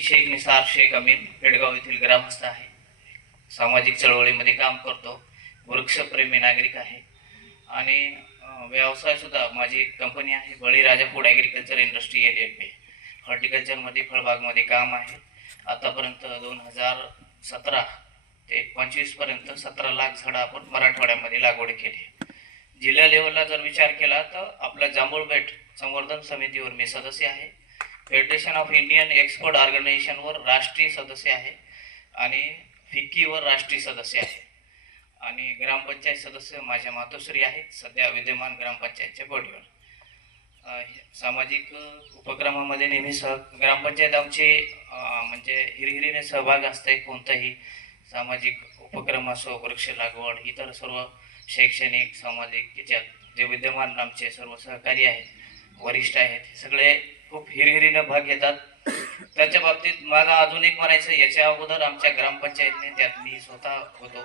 शेख निसार शेख अमीन पेडगाव येथील ग्रामस्थ आहे. सामाजिक चळवळीमध्ये काम करतो. वृक्षप्रेमी नागरिक आहे आणि व्यवसाय सुद्धा माझी कंपनी आहे बळीराजा फूड ॲग्रिकल्चर इंडस्ट्री LLP. हॉर्टिकल्चरमध्ये फळबागमध्ये काम आहे. आतापर्यंत 2017 ते 25 पर्यंत 17 लाख झाडं आपण मराठवाड्यामध्ये लागवड केली. जिल्हा लेवलला जर विचार केला तर आपल्या जांभूळबेट संवर्धन समितीवर मी सदस्य आहे. फेडरेशन ऑफ इंडियन एक्सपोर्ट ऑर्गनायझेशनवर राष्ट्रीय सदस्य आहे आणि फिक्कीवर राष्ट्रीय सदस्य आहे आणि ग्रामपंचायत सदस्य माझ्या मातोश्री आहेत सध्या विद्यमान ग्रामपंचायतच्या बोर्डवर. सामाजिक उपक्रमामध्ये नेहमी ग्रामपंचायत आमची म्हणजे हिरहिरीने सहभाग असते. कोणताही सामाजिक उपक्रम असो, वृक्ष लागवड, इतर सर्व शैक्षणिक सामाजिक याच्यात जे विद्यमान आमचे सर्व सहकारी आहेत, वरिष्ठ आहेत, हे सगळे खूप हिरहिरीने भाग घेतात. त्याच्या बाबतीत मला अजून एक म्हणायचं, याच्या अगोदर आमच्या ग्रामपंचायतने, त्यात मी स्वतः होतो,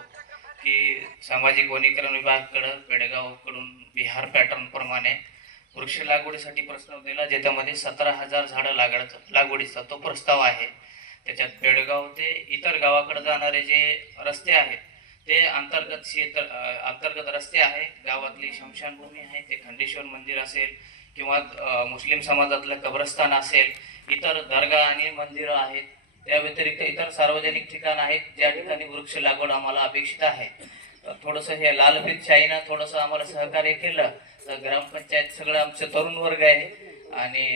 की सामाजिक वनीकरण विभागाकडं पेडगावकडून बिहार पॅटर्न प्रमाणे वृक्ष लागवडीसाठी प्रस्ताव दिला, ज्याच्यामध्ये 17,000 झाडं लागवडीचा तो प्रस्ताव आहे. त्याच्यात पेडगाव ते इतर गावाकडे जाणारे जे रस्ते आहेत ते अंतर्गत रस्ते आहे. गावातली शमशानभूमी आहे, ते खंडेश्वर मंदिर असेल किंवा मुस्लिम समाजातलं कब्रस्तान असेल, इतर दर्गा आणि मंदिरं आहेत, त्या व्यतिरिक्त इतर सार्वजनिक ठिकाण आहेत ज्या ठिकाणी वृक्ष लागवड आम्हाला अपेक्षित आहे. थोडंसं हे लालफित शाहीनं थोडंसं आम्हाला सहकार्य केलं तर ग्रामपंचायत सगळं आमचं तरुण वर्ग आहे आणि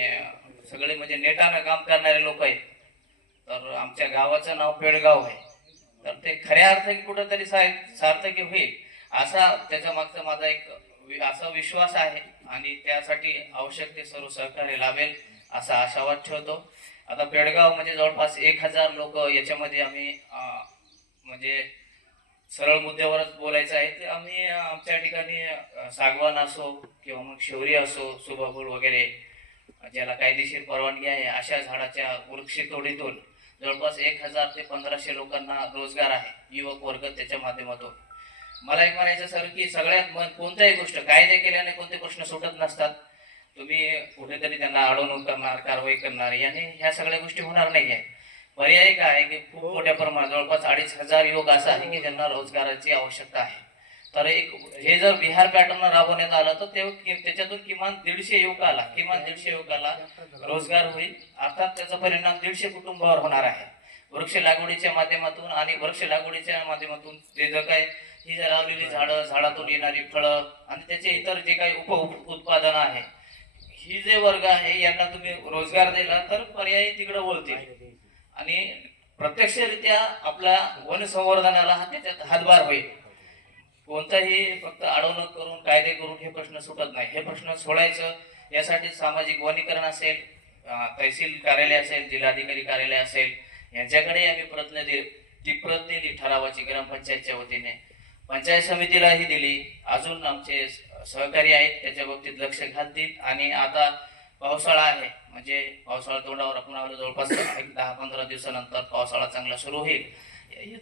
सगळे म्हणजे नेटानं काम करणारे लोक आहेत. तर आमच्या गावाचं नाव पेडगाव आहे, तर ते खऱ्या अर्थाने कुठंतरी सार्थकी होईल असा त्याच्या मागचा माझा एक असा विश्वास आहे आणि त्यासाठी आवश्यक ते सर्व सहकार्य लाभेल असा आशावाद ठेवतो. आता पेडगाव म्हणजे जवळपास 1,000 लोक याच्यामध्ये आम्ही म्हणजे सरळ मुद्द्यावरच बोलायचं आहे ते आम्ही आमच्या ठिकाणी सागवान असो किंवा मग शौर्य असो, सुभाबूळ वगैरे ज्याला कायदेशीर परवानगी आहे, अशा झाडाच्या वृक्षतोडीतून जवळपास 1,000 ते 1,500 लोकांना रोजगार आहे, युवक वर्ग त्याच्या माध्यमातून. मला एक म्हणायचं सर की सगळ्यात कोणत्याही गोष्ट कायदे केल्याने कोणते प्रश्न सुटत नसतात. तुम्ही कुठेतरी त्यांना अडवणूक करणार, कारवाई करणार, याने ह्या सगळ्या गोष्टी होणार नाही आहे. पर्याय काय आहे की खूप मोठ्या प्रमाणात जवळपास 2,500 युवक असं आहे की ज्यांना रोजगाराची आवश्यकता आहे. तर एक हे जर बिहार पॅटर्न राबवण्यात आलं तर त्याच्यातून किमान 150 युवकाला रोजगार होईल. अर्थात त्याचा परिणाम 150 कुटुंबावर होणार आहे वृक्ष लागवडीच्या माध्यमातून. आणि वृक्ष लागवडीच्या माध्यमातून ते जर काय ही जर लावलेली झाडं, झाडातून येणारी फळं आणि त्याचे इतर जे काही उत्पादन आहे, ही जे वर्ग आहे यांना तुम्ही रोजगार दिला तर पर्यायी तिकडे वळतील आणि प्रत्यक्षरित्या आपल्या वन संवर्धनाला त्याच्यात हातभार होईल. कोणताही फक्त अडवणूक करून कायदे करून हे प्रश्न सुटत नाही. हे प्रश्न सोडायचं यासाठी सामाजिक वनीकरण असेल, तहसील कार्यालय असेल, जिल्हाधिकारी कार्यालय असेल, यांच्याकडे आम्ही प्रतिनिधी ठरावाची ग्रामपंचायतच्या वतीने पंचायत समितीलाही दिली. अजून आमचे सहकारी आहेत त्याच्या बाबतीत लक्ष घालतील. आणि आता पावसाळा आहे, म्हणजे पावसाळा तोंडावर आपण आलो, जवळपास 10-15 दिवसानंतर पावसाळा चांगला सुरू होईल.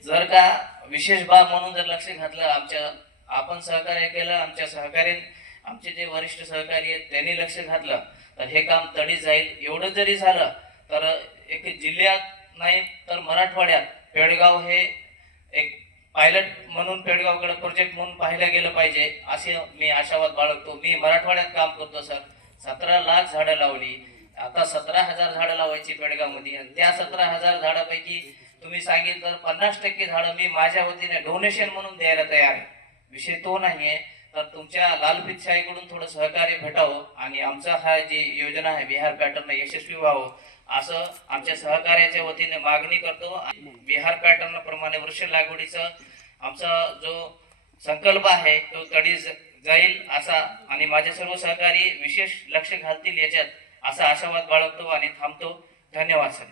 जर का विशेष बाब म्हणून जर लक्ष घातलं, आपण सहकार्य केलं, आमच्या सहकार्याने आमचे जे वरिष्ठ सहकारी आहेत त्यांनी लक्ष घातलं तर हे काम तडी जाईल. एवढं जरी झालं तर एक जिल्ह्यात नाही तर मराठवाड्यात पेडगाव हे एक पायलट म्हणून पेडगावकडे प्रोजेक्ट म्हणून पाहिलं गेलं पाहिजे असे मी आशावाद बाळगतो. मी मराठवाड्यात काम करतो सर. 17 लाख झाडं लावली, आता 17,000 झाडं लावायची पेडगावमध्ये. त्या 17,000 झाडापैकी तुम्ही सांगितलं तर 50% झाडं मी माझ्या वतीने डोनेशन म्हणून द्यायला तयार आहे. विषय तो नाहीये. तर तुमच्या लालफित शाहीकडून थोडं सहकार्य भेटावं आणि आमचा हा जी योजना आहे बिहार पॅटर्न यशस्वी व्हावं असं आमच्या सहकार्याच्या वतीने मागणी करतो. बिहार पॅटर्न प्रमाणे वृक्ष लागवडीचा आमचा जो संकल्प आहे तो तडी जाईल असा आणि माझे सर्व सहकारी विशेष लक्ष घालतील याच्यात असा आशावाद बाळगतो आणि थांबतो. धन्यवाद सर.